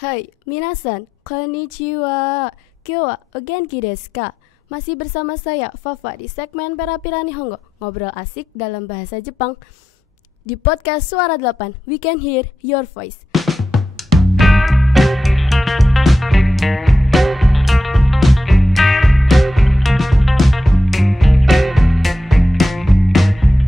Hai, minasan, konnichiwa. Kyo wa o genki desu ka? Masih bersama saya, Fafa, di segmen Perapira Nihongo, ngobrol asik dalam bahasa Jepang. Di podcast Suara 8, we can hear your voice.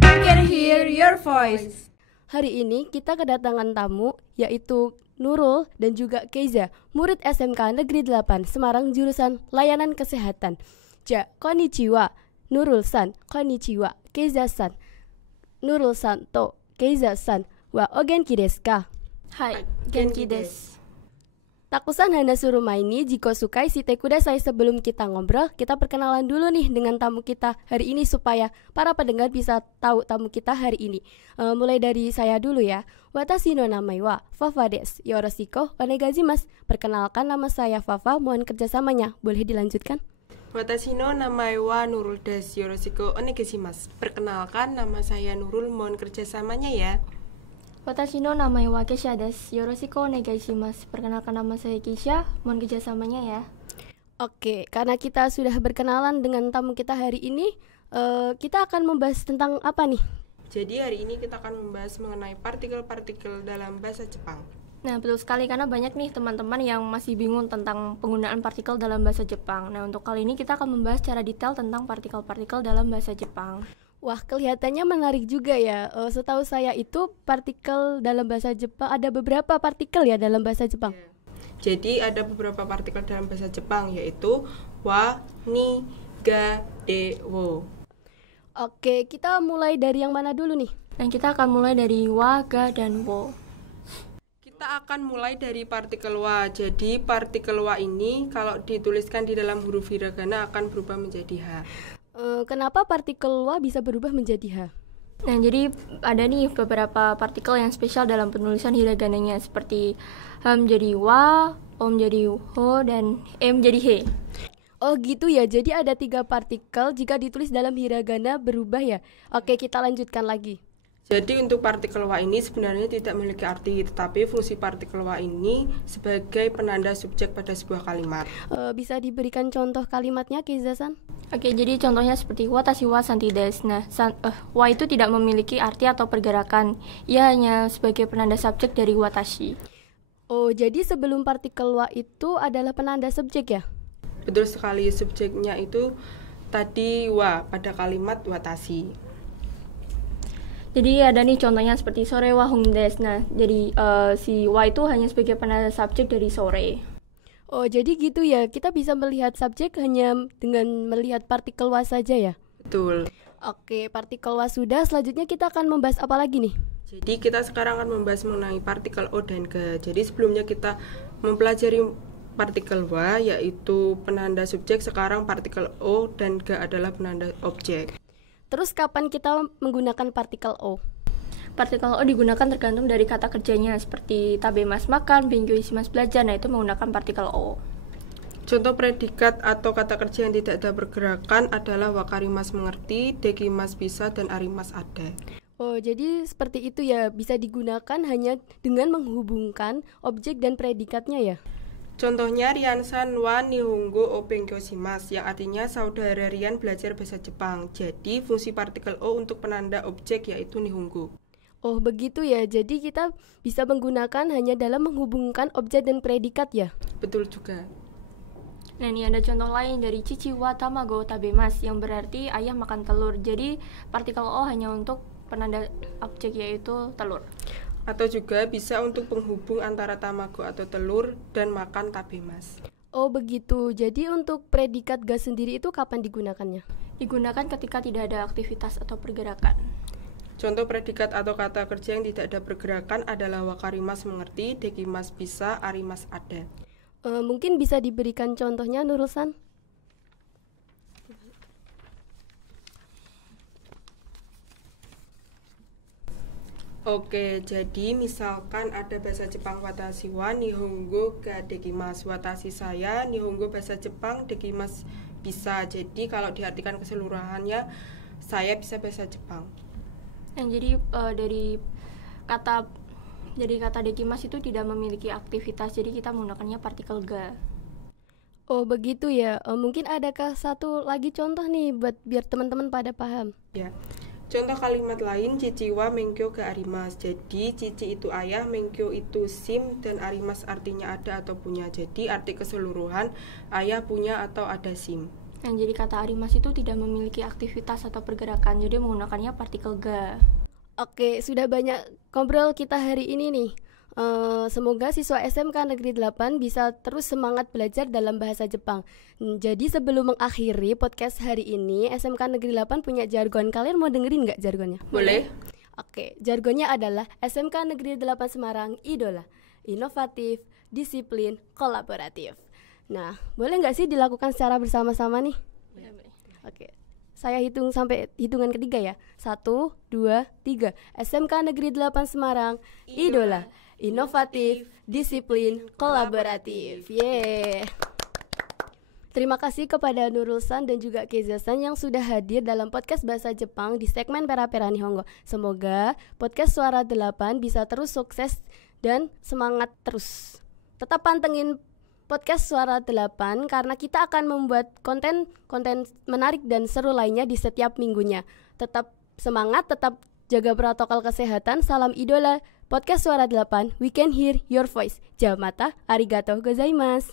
We can hear your voice. Hari ini kita kedatangan tamu, yaitu Nurul dan juga Keiza, murid SMK Negeri 8 Semarang jurusan Layanan Kesehatan. Ja, konnichiwa. Nurul-san, konnichiwa. Keiza-san. Nurul-san to Keiza-san wa o genki desu ka? Hai, genki desu. Takusan Hana Surumaini, jiko sukai shite kudasai. Sebelum kita ngobrol, kita perkenalan dulu nih dengan tamu kita hari ini supaya para pendengar bisa tahu tamu kita hari ini. Mulai dari saya dulu ya. Watashi no namai wa Fafa desu. Yoroshiku onegaishimasu. Perkenalkan, nama saya Fafa, mohon kerjasamanya. Boleh dilanjutkan? Watashi no namai wa Nurul desu. Yoroshiku onegaishimasu. Perkenalkan, nama saya Nurul, mohon kerjasamanya ya. Watashi no namai wa Keisha desu. Yoroshiku onegaishimasu. Perkenalkan, nama saya Keisha, mohon kerjasamanya ya. Oke, karena kita sudah berkenalan dengan tamu kita hari ini, kita akan membahas tentang apa nih? Jadi hari ini kita akan membahas mengenai partikel-partikel dalam bahasa Jepang. Nah, betul sekali karena banyak nih teman-teman yang masih bingung tentang penggunaan partikel dalam bahasa Jepang. Nah, untuk kali ini kita akan membahas secara detail tentang partikel-partikel dalam bahasa Jepang. Wah, kelihatannya menarik juga ya. Setahu saya itu partikel dalam bahasa Jepang, ada beberapa partikel ya dalam bahasa Jepang. Jadi ada beberapa partikel dalam bahasa Jepang, yaitu wa, ni, ga, de, wo. Oke, kita mulai dari yang mana dulu nih? Dan kita akan mulai dari wa, ga, dan wo. Kita akan mulai dari partikel wa. Jadi partikel wa ini kalau dituliskan di dalam huruf hiragana akan berubah menjadi ha. Kenapa partikel wa bisa berubah menjadi ha? Nah, jadi ada nih beberapa partikel yang spesial dalam penulisan hiragananya, seperti h menjadi wa, o menjadi ho, dan e menjadi he. Oh gitu ya, jadi ada 3 partikel jika ditulis dalam hiragana berubah ya. Oke, kita lanjutkan lagi. Jadi untuk partikel wa ini sebenarnya tidak memiliki arti, tetapi fungsi partikel wa ini sebagai penanda subjek pada sebuah kalimat. Bisa diberikan contoh kalimatnya, Keiza-san? Oke, jadi contohnya seperti watashi wa santi desu. Nah, wa itu tidak memiliki arti atau pergerakan. Ia hanya sebagai penanda subjek dari watashi. Oh, jadi sebelum partikel wa itu adalah penanda subjek ya? Betul sekali, subjeknya itu tadi wa pada kalimat watashi. Jadi ada nih contohnya seperti sore wa hong desu. Nah, jadi si wa itu hanya sebagai penanda subjek dari sore. Oh, jadi gitu ya. Kita bisa melihat subjek hanya dengan melihat partikel wa saja ya? Betul. Oke, partikel wa sudah. Selanjutnya kita akan membahas apa lagi nih? Jadi kita sekarang akan membahas mengenai partikel o dan ga. Jadi sebelumnya kita mempelajari partikel wa yaitu penanda subjek, sekarang partikel o dan ga adalah penanda objek. Terus kapan kita menggunakan partikel o? Partikel o digunakan tergantung dari kata kerjanya, seperti tabemas makan, benkyou ishimasu belajar. Nah, itu menggunakan partikel o. Contoh predikat atau kata kerja yang tidak ada pergerakan adalah wakarimas mengerti, dekimas bisa, dan arimas ada. Oh, jadi seperti itu ya, bisa digunakan hanya dengan menghubungkan objek dan predikatnya ya? Contohnya Rian-san wa nihongo o benkyou shimasu, yang artinya saudara Rian belajar bahasa Jepang. Jadi fungsi partikel o untuk penanda objek yaitu nihongo. Oh begitu ya, jadi kita bisa menggunakan hanya dalam menghubungkan objek dan predikat ya? Betul juga. Nah, ini ada contoh lain dari chichi wa tamago tabemas, yang berarti ayah makan telur. Jadi partikel o hanya untuk penanda objek yaitu telur. Atau juga bisa untuk penghubung antara tamago atau telur dan makan tabemas. Oh begitu, jadi untuk predikat ga sendiri itu kapan digunakannya? Digunakan ketika tidak ada aktivitas atau pergerakan. Contoh predikat atau kata kerja yang tidak ada pergerakan adalah wakarimas mengerti, dekimas bisa, arimas ada. Mungkin bisa diberikan contohnya, Nurul-san? Oke, jadi misalkan ada bahasa Jepang watashi wa nihongo ga dekimasu. Watashi saya nihongo bahasa Jepang, dekimasu bisa. Jadi kalau diartikan keseluruhannya, saya bisa bahasa Jepang. Nah, jadi dari kata Jadi kata dekimas itu tidak memiliki aktivitas, jadi kita menggunakannya partikel ga. Oh begitu ya. Mungkin adakah satu lagi contoh nih buat biar teman-teman pada paham? Ya. Contoh kalimat lain, Cici wa menkyo ga arimas. Jadi Cici itu ayah, menkyo itu sim, dan arimas artinya ada atau punya. Jadi arti keseluruhan ayah punya atau ada sim. Nah, jadi kata arimas itu tidak memiliki aktivitas atau pergerakan, jadi menggunakannya partikel ga. Oke, sudah banyak ngobrol kita hari ini nih. Semoga siswa SMK Negeri 8 bisa terus semangat belajar dalam bahasa Jepang. Jadi sebelum mengakhiri podcast hari ini, SMK Negeri 8 punya jargon. Kalian mau dengerin nggak jargonnya? Boleh? Oke, jargonnya adalah SMK Negeri 8 Semarang idola, inovatif, disiplin, kolaboratif. Nah, boleh nggak sih dilakukan secara bersama-sama nih? Boleh. Oke, saya hitung sampai hitungan ketiga ya. 1, 2, 3. SMK Negeri 8 Semarang idola, inovatif, disiplin, kolaboratif. Yeay. Terima kasih kepada Nurul-san dan juga Keiza-san yang sudah hadir dalam podcast Bahasa Jepang di segmen Pera-Pera Nihongo. Semoga podcast Suara 8 bisa terus sukses dan semangat terus. Tetap pantengin podcast Suara 8 karena kita akan membuat konten menarik dan seru lainnya di setiap minggunya. Tetap semangat, tetap jaga protokol kesehatan. Salam idola. Podcast Suara 8, we can hear your voice. Jamata, arigatou gozaimasu.